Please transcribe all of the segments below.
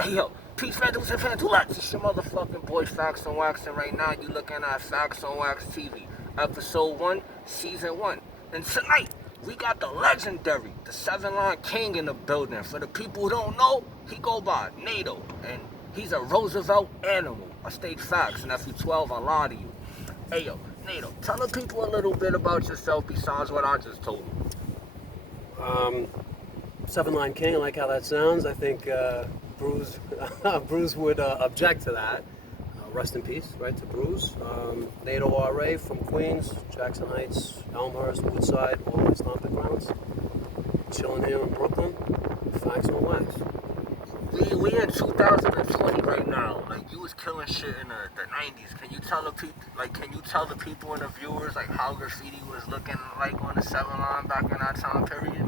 Hey yo, peace fandules and fandulettes. It's your motherfucking boy Factzonwax, and right now you looking at Factzonwax TV, episode 1, season 1. And tonight, we got the legendary, the 7-line king in the building. For the people who don't know, he go by NATO, and he's a Roosevelt animal. I state facts, and if you 12, I lie to you. Hey yo, NATO, tell the people a little bit about yourself besides what I just told you. 7-line king, I like how that sounds. I think Bruce Bruce would object to that. Rest in peace, right, to Bruce. NATO RA from Queens, Jackson Heights, Elmhurst, Woodside, all my stomping grounds. Chilling here in Brooklyn. Factzonwax. We in 2020 right now. Like, you was killing shit in the 90s. Can you tell the people and the viewers like how graffiti was looking like on the 7-line back in that time period?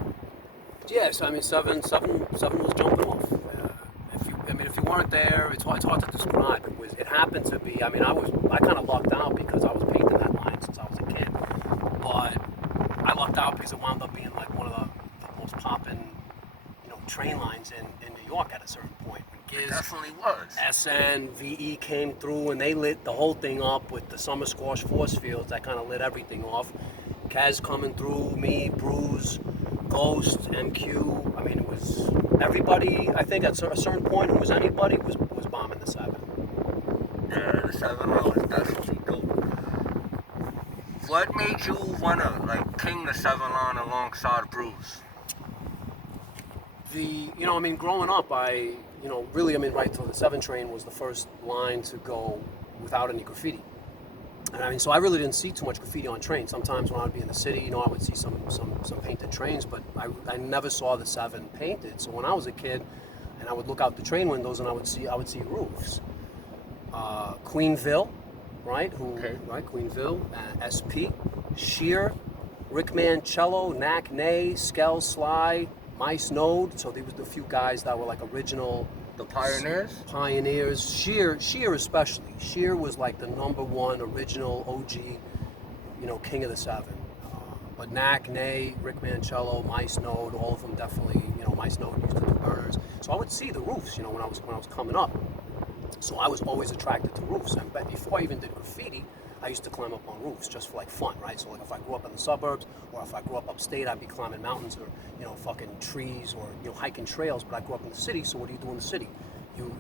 Yes, I mean seven was jumping off. If you weren't there, it's hard to describe. It happened to be. I kind of lucked out because I was painting that line since I was a kid. But I lucked out because it wound up being like one of the most popping, train lines in New York at a certain point. It definitely was. SN, VE came through and they lit the whole thing up with the summer squash force fields. That kind of lit everything off. Kaz coming through, me, Bruce, Ghost, MQ. I mean, it was everybody. I think at a certain point, who was anybody was bombing the 7. Yeah, the 7 was definitely dope. What made you wanna king the 7 line alongside Bruce? Growing up, right till the 7 train was the first line to go without any graffiti. And so I really didn't see too much graffiti on trains. Sometimes when I would be in the city, I would see some painted trains, but I never saw the 7 painted. So when I was a kid, and I would look out the train windows and I would see roofs. Queenville, right? Queenville, SP, Sheer, Rick Mancello, Knack Nay, Skell, Sly, Mice Node. So these were the few guys that were like original. The pioneers? Pioneers. Sheer especially. Sheer was like the #1 original OG, king of the 7. But Knack, Nay, Rick Mancello, Mice Node, all of them definitely, Mice Node used to do murders. So I would see the roofs, when I was coming up. So I was always attracted to roofs. And before I even did graffiti, I used to climb up on roofs just for fun, right? So if I grew up in the suburbs or if I grew up upstate, I'd be climbing mountains or fucking trees or hiking trails. But I grew up in the city, so what do you do in the city? You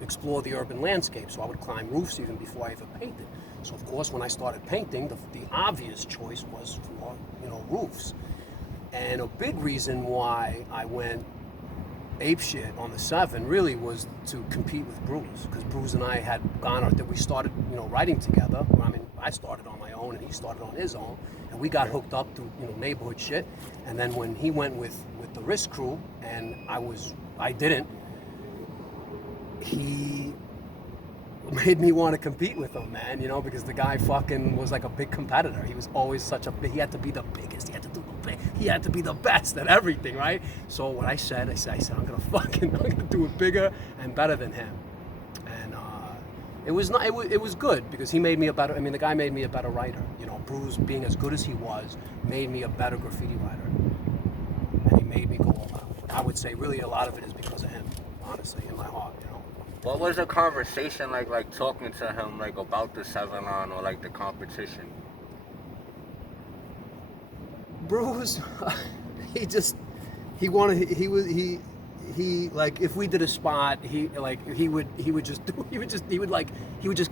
explore the urban landscape. So I would climb roofs even before I ever painted. So of course, when I started painting, the obvious choice was for roofs. And a big reason why I went apeshit on the 7 really was to compete with Bruce, because Bruce and I had we started writing together. I started on my own and he started on his own, and we got hooked up through neighborhood shit. And then when he went with the Risk crew and I didn't, he made me want to compete with him, man, because the guy fucking was like a big competitor. He was always he had to be the biggest, he had to be the best at everything, right? So what I said, I'm gonna do it bigger and better than him. And it was good because he made me the guy made me a better writer. Bruce, being as good as he was, made me a better graffiti writer. And he made me go all out. I would say really a lot of it is because of him, honestly, in my heart, What was the conversation like talking to him about the 7 line or the competition? Bruce, if we did a spot, he would just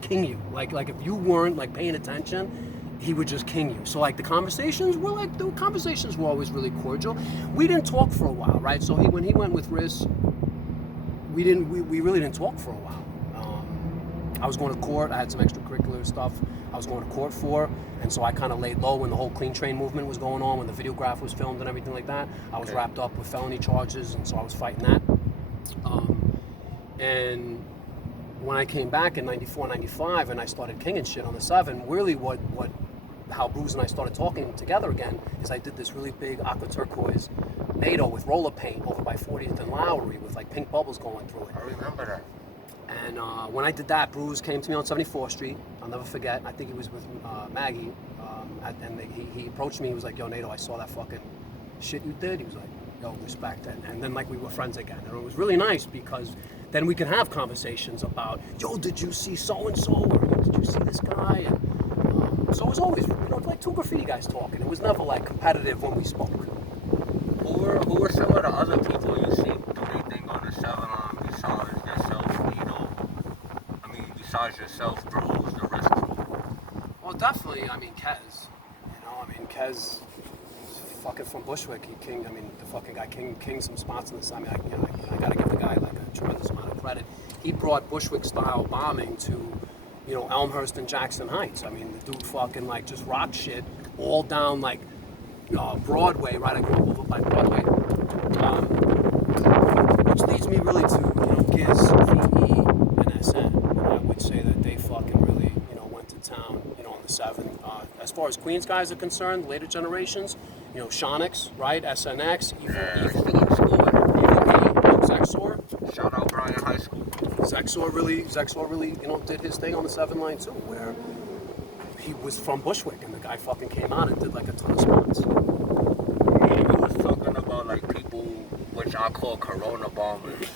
king you. Like if you weren't paying attention, he would just king you. So the conversations were always really cordial. We didn't talk for a while, right? So when he went with Riz, we really didn't talk for a while. I was going to court. I had some extracurricular stuff I was going to court for, and so I kind of laid low when the whole clean train movement was going on, when the videograph was filmed and everything like that. I was wrapped up with felony charges, and so I was fighting that. And when I came back in 94, 95, and I started kinging shit on the 7, really how Bruce and I started talking together again is I did this really big aqua turquoise NATO with roller paint over by 40th and Lowry with pink bubbles going through it. I remember that. And when I did that, Bruce came to me on 74th Street. I'll never forget. I think he was with Maggie. And he approached me. He was like, "Yo, NATO, I saw that fucking shit you did." He was like, yo, respect. And then like we were friends again. And it was really nice because then we could have conversations about, yo, did you see so-and-so? Or did you see this guy? And so it was always, like two graffiti guys talking. It was never like competitive when we spoke. Who were some of the other people you see do anything on the 7 line besides yourself, besides yourself, bro? Who's the rest of them? Well, definitely, Kez. Kez, fucking from Bushwick, the fucking guy king some spots in this. I gotta give the guy like a tremendous amount of credit. He brought Bushwick style bombing to, Elmhurst and Jackson Heights. The dude fucking like just rock shit all down like Broadway, right? I grew up over by Broadway. Which leads me really to, Giz, VE, and SN. I would say that they fucking really, went to town, on the 7. As far as Queens guys are concerned, later generations, Shonix, right? SNX, Evil Zexor. Shout out Bryan High School. Zexor really, did his thing on the 7 line too, where he was from Bushwick, and the guy fucking came out and did like a ton of spots. He was talking about like people, which I call Corona bombers,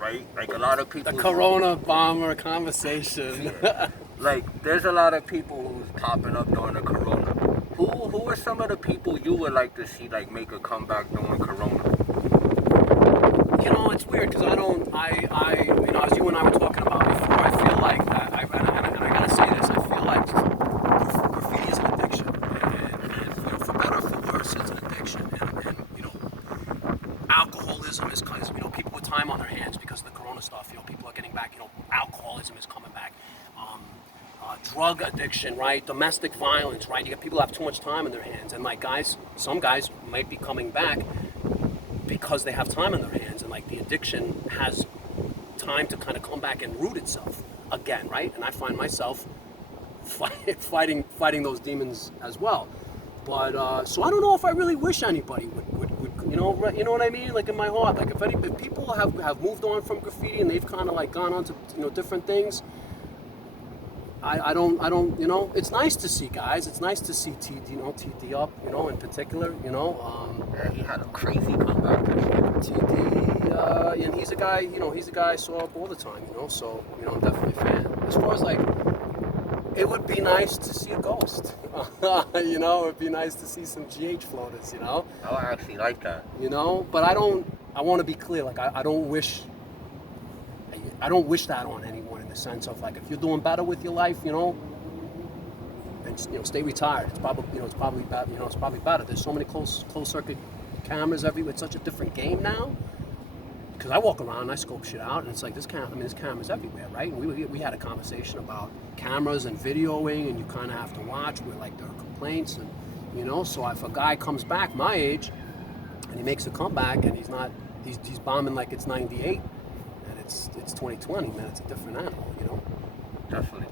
right? Like a lot of people. The Corona bomber conversation. Yeah. Like there's a lot of people who's popping up during the Corona. Who are some of the people you would like to see like make a comeback during Corona? It's weird because as you and I were talking about before, I feel like that, and I gotta say this, I feel like graffiti is an addiction, and for better or for worse, it's an addiction, and alcoholism is kind of, people with time on their hands because of the Corona stuff, people are getting back, alcoholism is coming back, drug addiction, right, domestic violence, right, you got people who have too much time in their hands, and like some guys might be coming back because they have time in their hands, and like the addiction has time to kind of come back and root itself again, right? And I find myself fighting those demons as well. But so I don't know if I really wish anybody would you know what I mean? Like in my heart, like if people have moved on from graffiti and they've kind of like gone on to different things. I don't, it's nice to see guys. It's nice to see TD up, in particular, Yeah, he had a crazy comeback. TD, and he's a guy I saw up all the time, so, I'm definitely a fan. As far as like, it would be nice to see a ghost, it would be nice to see some GH floaters, Oh, I actually like that. But I want to be clear, like, I don't wish that on anyone in the sense of like if you're doing better with your life, and stay retired. It's probably better. It's probably better. There's so many closed circuit cameras everywhere. It's such a different game now. Because I walk around and I scope shit out, and it's like there's cameras everywhere, right? And we had a conversation about cameras and videoing, and you kind of have to watch where like there are complaints, and so if a guy comes back my age, and he makes a comeback, and he's bombing like it's '98. It's 2020, man. It's a different animal, Definitely.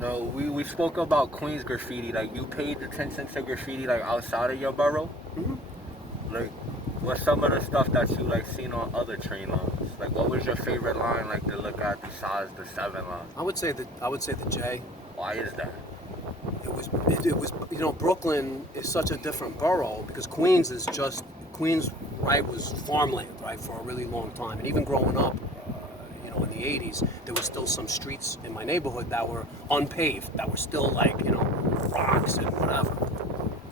No, we spoke about Queens graffiti. Like, you paid attention to graffiti like outside of your borough. Mm-hmm. Like, what's some of the stuff that you like seen on other train lines? Like, what was your favorite line like to look at besides the 7 line? I would say the J. Why is that? It was Brooklyn is such a different borough because Queens, right, was farmland, right, for a really long time. And even growing up, in the 80s, there was still some streets in my neighborhood that were unpaved, that were still like, rocks and whatever.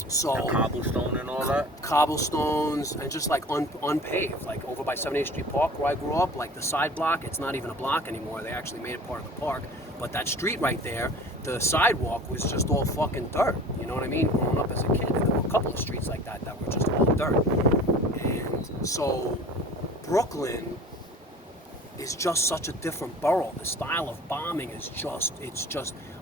So the cobblestone and all that? Cobblestones and just like unpaved, like over by 78th Street Park where I grew up, like the side block, it's not even a block anymore. They actually made it part of the park. But that street right there, the sidewalk was just all fucking dirt. You know what I mean? Growing up as a kid, there were a couple of streets like that were just all dirt. And so Brooklyn is just such a different borough. The style of bombing is just,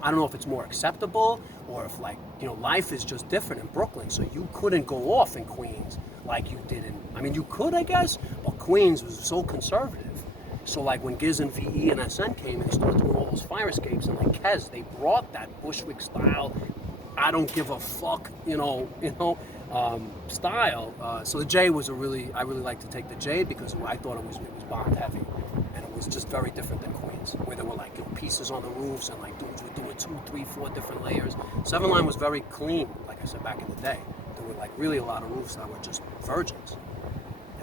I don't know if it's more acceptable or if like, life is just different in Brooklyn. So you couldn't go off in Queens like you did you could, I guess, but Queens was so conservative. So like when Giz and VE and SN came and they started doing all those fire escapes and like Kez, they brought that Bushwick style, I don't give a fuck, style. So the J was I really like to take the J because I thought it was bombed heavy, and it was just very different than Queens, where there were like pieces on the roofs and like dudes were doing 2, 3, 4 different layers. 7 line was very clean, like I said back in the day. There were like really a lot of roofs that were just virgins.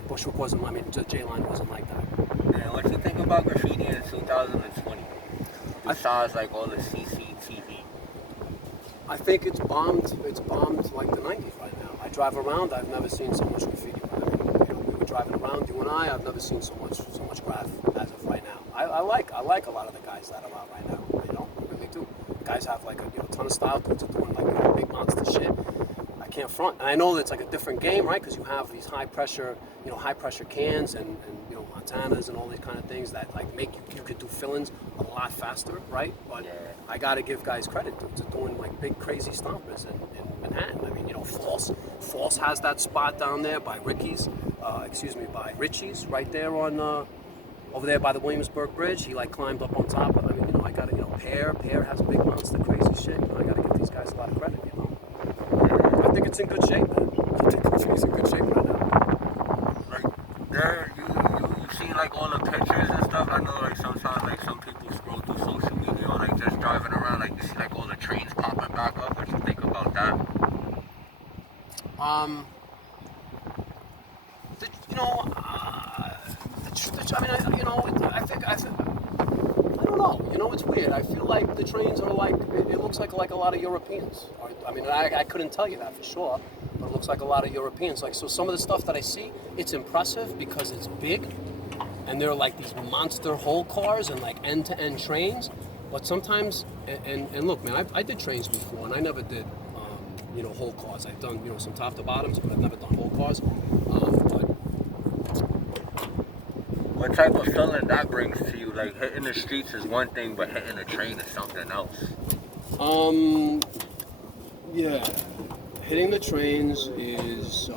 Bushwick wasn't. I mean, J-Line wasn't like that. And what you think about graffiti in 2020? Besides like all the CCTV. I think it's bombed. It's bombed like the '90s right now. I drive around. I've never seen so much graffiti. I mean, you know, we were driving around, you and I. I've never seen so much graph as of right now. I like a lot of the guys that are out right now. You know, I really do. Guys have like a ton of style. Dudes are doing like big monster shit. I can't front. And I know that it's like a different game, right? Because you have these high pressure cans and Montanas and all these kind of things that like make you could do fill-ins a lot faster, right? But I got to give guys credit to doing like big crazy stompers in Manhattan. I mean, you know, False has that spot down there by by Richie's right there on over there by the Williamsburg Bridge. He like climbed up on top of. I mean, you know, I got to Pear has big monster crazy shit. You know, I got to give these guys a lot of credit. You know, I think it's in good shape, man. I think graffiti's in good shape right now. You've seen like all the pictures and stuff. I know like sometimes like some people scroll through social media or like just driving around, like you see like all the trains popping back up. What you think about that? I don't know. You know, it's weird. I feel like the trains are like, it looks like a lot of Europeans. I mean, I couldn't tell you that for sure, but it looks like a lot of Europeans. Like, so some of the stuff that I see, it's impressive because it's big, and they're like these monster whole cars and like end-to-end trains. But sometimes, and look, man, I did trains before, and I never did, whole cars. I've done, some top to bottoms, but I've never done whole cars. What type of feeling that brings to you? Like hitting the streets is one thing, but hitting a train is something else. Yeah, hitting the trains is,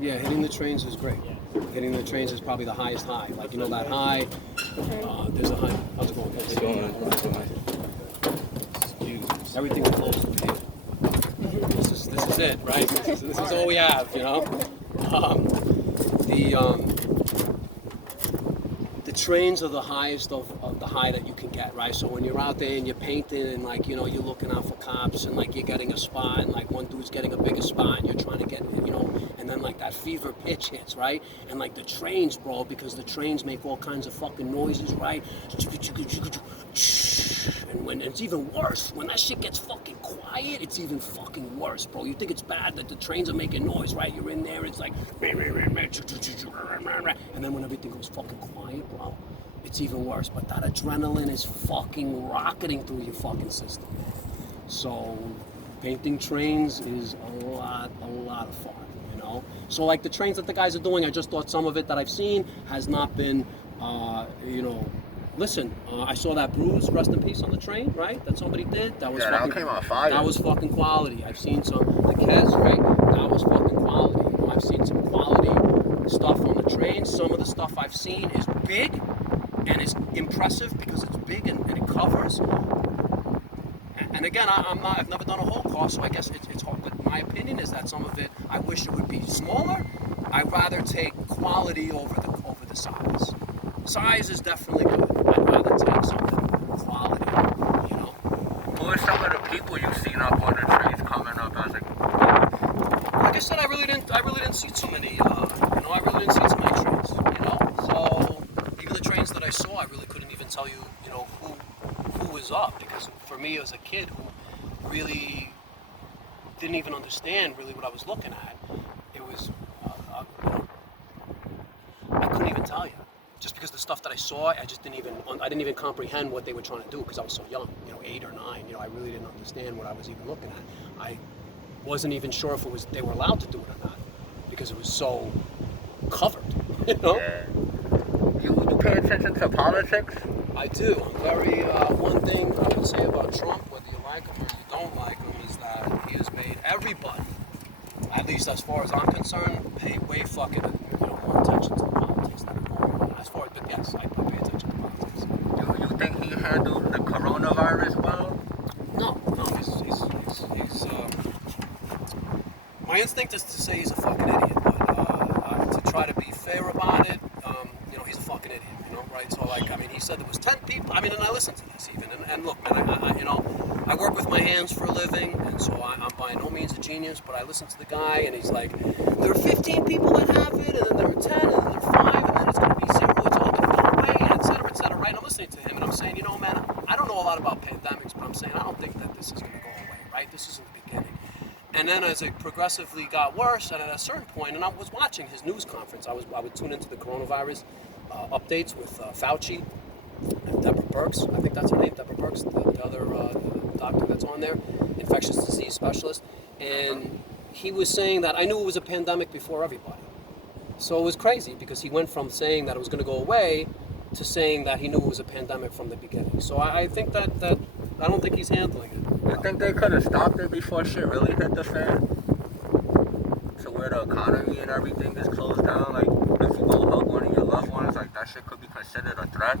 hitting the trains is great. Hitting the trains is probably the highest high. Like, that high, there's a high. How's it going? It's going. Everything flows through here. This is it, right? This is all we have, The trains are the highest of the high that you can get, right? So when you're out there and you're painting and like, you're looking out for cops and like you're getting a spot and like one dude's getting a bigger spot and you're trying to get, and then like that fever pitch hits, right? And like the trains, bro, because the trains make all kinds of fucking noises, right? And it's even worse. When that shit gets fucking quiet, it's even fucking worse, bro. You think it's bad that the trains are making noise, right? You're in there, it's like, and then when everything goes fucking quiet, bro, it's even worse. But that adrenaline is fucking rocketing through your fucking system. So painting trains is a lot of fun, So like the trains that the guys are doing, I just thought some of it that I've seen has not been, listen, I saw that bruise, rest in peace, on the train, right? That somebody did. That was that came out fire. That was fucking quality. I've seen the Kez, right? That was fucking quality. I've seen some quality stuff on the train. Some of the stuff I've seen is big and it's impressive because it's big and it covers. And again, I've never done a whole car, so I guess it's hard. But my opinion is that some of it, I wish it would be smaller. I'd rather take quality over the size. Size is definitely good. I'd rather take something quality, Who are some of the people you've seen up on the trains coming up as like I said, I really didn't see too many. I really didn't see too many trains. So even the trains that I saw, I really couldn't even tell you, who was up, because for me as a kid who really didn't even understand really what I was looking at, it was I couldn't even tell you. Just because the stuff that I saw, I didn't even comprehend what they were trying to do because I was so young, 8 or 9. I really didn't understand what I was even looking at. I wasn't even sure if they were allowed to do it or not because it was so covered, Yeah. You pay attention to politics? I do. I'm very, one thing I would say about Trump, whether you like him or you don't like him, is that he has made everybody, at least as far as I'm concerned, pay way fucking, more attention to the politics that are going on. As far as, but yes, I pay attention to politics. Do you think he handled the coronavirus well? No, he's my instinct is to say he's a fucking idiot, but to try to be fair about it, he's a fucking idiot, right? So he said there was 10 people, and I listened to this even, and look, man, I work with my hands for a living, and so I'm by no means a genius, but I listen to the guy, and he's like, there are 15 people that have it, and then there are 10, and then there are 5, and then it's going to be 0, it's all going to go away, and et cetera, right? I'm listening to him, and I'm saying, you know, man, I don't know a lot about pandemics, but I'm saying I don't think that this is going to go away, right? This is in the beginning. And then as it progressively got worse, and at a certain point, and I was watching his news conference, I would tune into the coronavirus updates with Fauci and Deborah Birx, I think that's her name, Deborah Birx, the other doctor that's on there, infectious disease specialist, and he was saying that I knew it was a pandemic before everybody. So it was crazy because he went from saying that it was going to go away to saying that he knew it was a pandemic from the beginning. So I think that I don't think he's handling it. I think they could have stopped it before shit really hit the fan. To where the economy and everything is closed down. Like, if you go hug one of your loved ones, like, that shit could be considered a threat.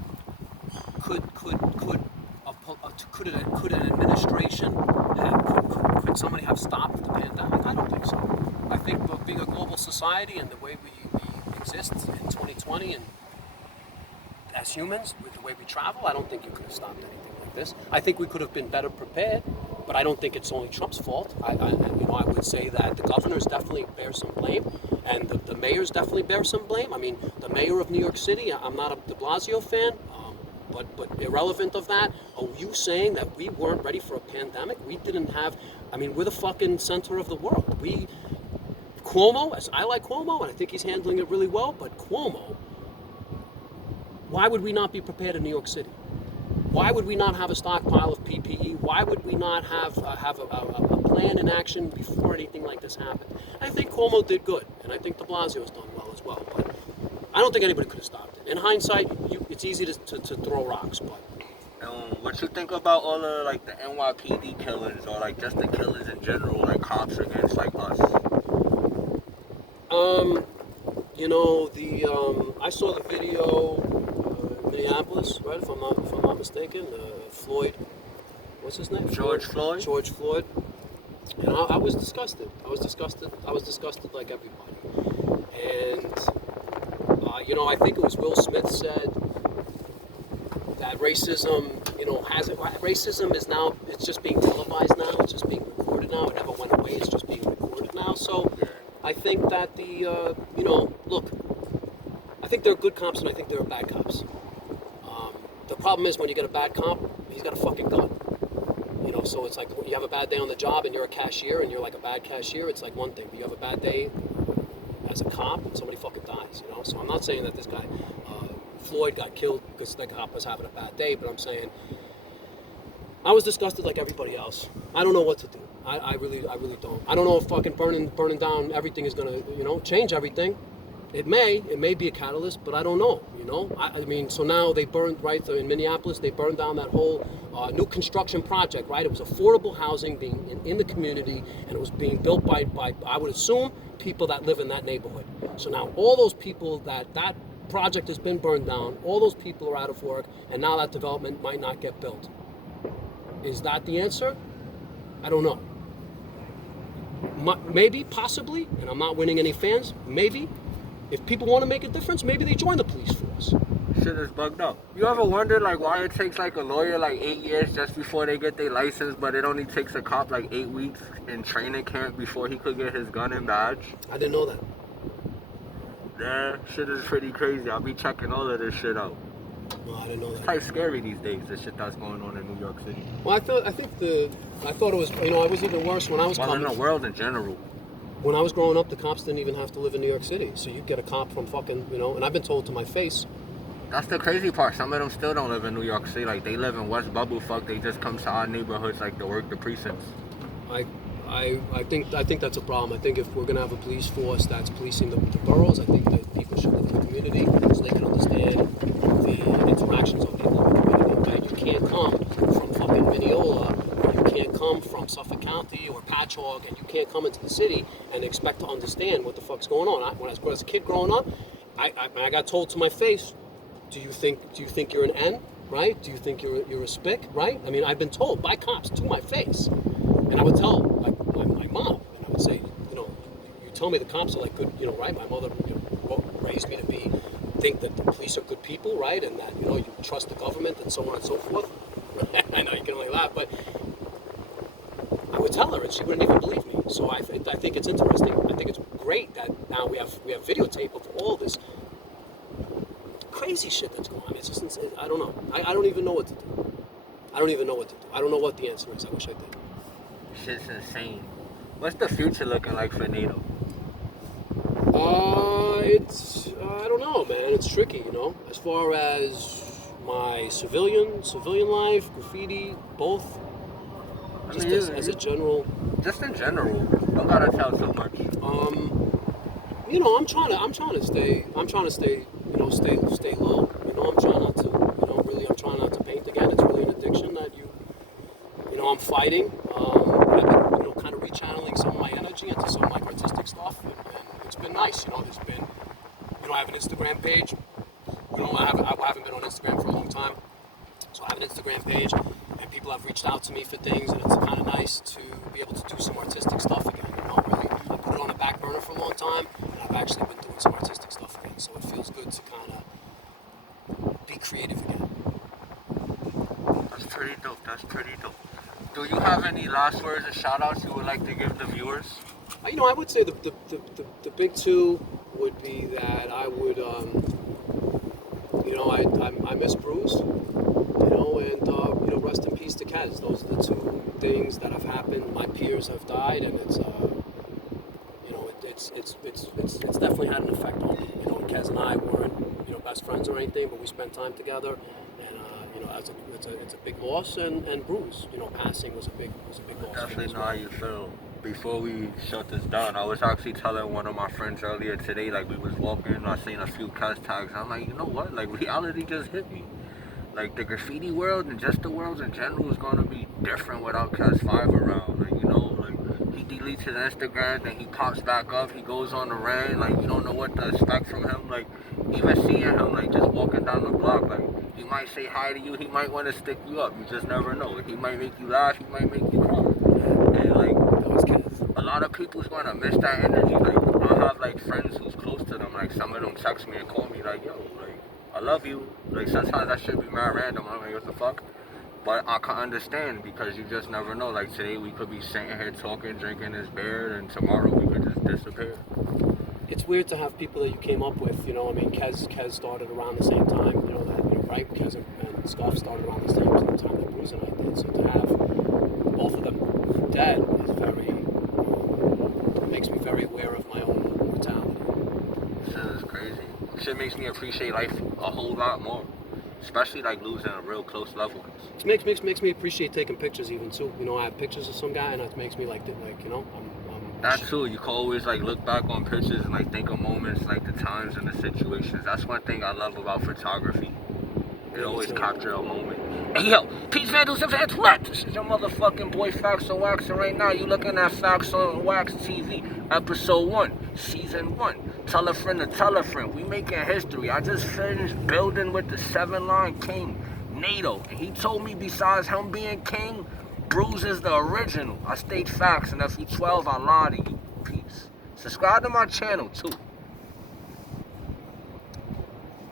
Could an administration, could somebody have stopped the pandemic? I don't think so. I think being a global society and the way we exist in 2020 and as humans, with the way we travel, I don't think you could have stopped anything like this. I think we could have been better prepared, but I don't think it's only Trump's fault. I would say that the governors definitely bear some blame, and the mayors definitely bear some blame. I mean, the mayor of New York City, I'm not a de Blasio fan, but irrelevant of that, are you saying that we weren't ready for a pandemic? We didn't have, I mean, we're the fucking center of the world. Cuomo, I like Cuomo, and I think he's handling it really well, but Cuomo, why would we not be prepared in New York City? Why would we not have a stockpile of PPE? Why would we not have a plan in action before anything like this happened? I think Cuomo did good, and I think de Blasio's done well as well, but I don't think anybody could have stopped it. In hindsight, it's easy to throw rocks, but... What you think about all the, like, the NYPD killings, or, like, just the killings in general, like, cops against, like, us? You know, I saw the video in Minneapolis, right? If I'm not mistaken, Floyd. What's his name? George Floyd. George Floyd. And I was disgusted. I was disgusted like everybody. And you know, I think it was Will Smith said that racism, you know, racism is now, it's just being televised now. It's just being recorded now. It never went away. It's just being recorded now. So I think that you know, look, I think there are good cops and I think there are bad cops. The problem is when you get a bad cop, he's got a fucking gun. You know, so it's like you have a bad day on the job and you're a cashier and you're like a bad cashier, it's like one thing. But you have a bad day as a cop and somebody fucking dies, you know? So I'm not saying that this guy, Floyd, got killed because the cop was having a bad day, but I'm saying I was disgusted like everybody else. I don't know what to do. I really don't. I don't know if fucking burning down everything is gonna, you know, change everything. It may be a catalyst, but I don't know, you know? I mean, so now they burned, right, in Minneapolis, they burned down that whole new construction project, right? It was affordable housing being in the community, and it was being built by, I would assume, people that live in that neighborhood. So now all those people that project has been burned down, all those people are out of work, and now that development might not get built. Is that the answer? I don't know. Maybe, possibly, and I'm not winning any fans, maybe. If people want to make a difference, maybe they join the police force. Shit is bugged up. You ever wondered, like, why it takes, like, a lawyer, like, 8 years just before they get their license, but it only takes a cop, like, 8 weeks in training camp before he could get his gun and badge? I didn't know that. Yeah, shit is pretty crazy. I'll be checking all of this shit out. No, I didn't know that. It's quite scary these days, the shit that's going on in New York City. Well, I thought it was, you know, it was even worse when I was coming. In the world in general. When I was growing up, the cops didn't even have to live in New York City. So you'd get a cop from fucking, you know, and I've been told to my face. That's the crazy part. Some of them still don't live in New York City. Like, they live in West Bubblefuck. They just come to our neighborhoods, like, to work the precincts. I think that's a problem. I think if we're going to have a police force that's policing the boroughs, I think that people should live in the community so they can understand the interactions of people in the community. Right? You can't come from fucking Mineola, or you can't come from Suffolk County or Patchogue, and you can't come into the city and expect to understand what the fuck's going on. When I was a kid growing up, I got told to my face, do you think you're an N, right? Do you think you're a spick, right? I mean, I've been told by cops to my face, and I would tell my mom, and I would say, you know, you tell me the cops are like good, you know, right? My mother, you know, raised me to think that the police are good people, right? And that, you know, you trust the government and so on and so forth. I know you can only laugh, but would tell her, and she wouldn't even believe me. So I think it's interesting. I think it's great that now we have videotape of all this crazy shit that's going on. It's just insane. I don't know. I don't even know what to do. I don't even know what to do. I don't know what the answer is. I wish I did. Shit's insane. What's the future looking like for NATO? I don't know, man. It's tricky, you know. As far as my civilian life, graffiti, both. Just as a general. Just in general. Don't gotta tell so much. You know, I'm trying to stay, you know, stay low. You know, I'm trying not to, you know, really, I'm trying not to paint again. It's really an addiction that you know, I'm fighting. I've been, you know, kind of rechanneling some of my energy into some like artistic stuff, and it's been nice. You know, there's been, you know, I have an Instagram page. You know, I haven't been on Instagram for a long time, so I have an Instagram page, and people have reached out to me for things, and it's kind of nice to be able to do some artistic stuff again. You know, really, I put it on the back burner for a long time, and I've actually been doing some artistic stuff again. So it feels good to kind of be creative again. That's pretty dope. That's pretty dope. Do you have any last words or shout outs you would like to give the viewers? You know, I would say the big two would be that I would, you know, I miss Bruce, you know, and you know, rest in peace to Kez. Those are the two things that have happened. My peers have died, and it's, you know, it's definitely had an effect on me. You know, Kez and I weren't, you know, best friends or anything, but we spent time together, and you know, it's a big loss, and Bruce, you know, passing was a big loss. Definitely know how you feel. Before we shut this down, I was actually telling one of my friends earlier today, like we was walking, I seen a few Kez tags, I'm like, you know what, like reality just hit me. Like the graffiti world and just the world in general is gonna be different without Kez 5 around. Like, you know, like he deletes his Instagram, then he pops back up, he goes on the rant, like you don't know what to expect from him. Like even seeing him like just walking down the block, like he might say hi to you, he might want to stick you up, you just never know. He might make you laugh, he might make you cry. And like a lot of people's gonna miss that energy. Like I have like friends who's close to them, like some of them text me and call me like, yo, like I love you. Like sometimes that should be mad random. I'm like, what the fuck? But I can understand because you just never know. Like today we could be sitting here talking, drinking this beer, and tomorrow we could just disappear. It's weird to have people that you came up with, you know. I mean, Kez started around the same time, you know, that, you know, right? Kez and Scuff started around the same time that Bruce and I did. So to have both of them dead is very, it makes me very aware of my own mortality. Shit is crazy. Shit makes me appreciate life a whole lot more, especially like losing a real close loved one. It makes me appreciate taking pictures even too. You know, I have pictures of some guy, and it makes me like you know, that too, you can always like look back on pictures and like think of moments, like the times and the situations. That's one thing I love about photography. It always captures a moment. Hey yo, peace vandals and vandals. This is your motherfucking boy Factzonwax, and right now you looking at Factzonwax TV, episode 1, season 1. Tell a friend to tell a friend. We making history. I just finished building with the 7-line king, NATO, and he told me besides him being king, Bruce is the original. I state facts, and if you 12, I lie to you. Peace. Subscribe to my channel too.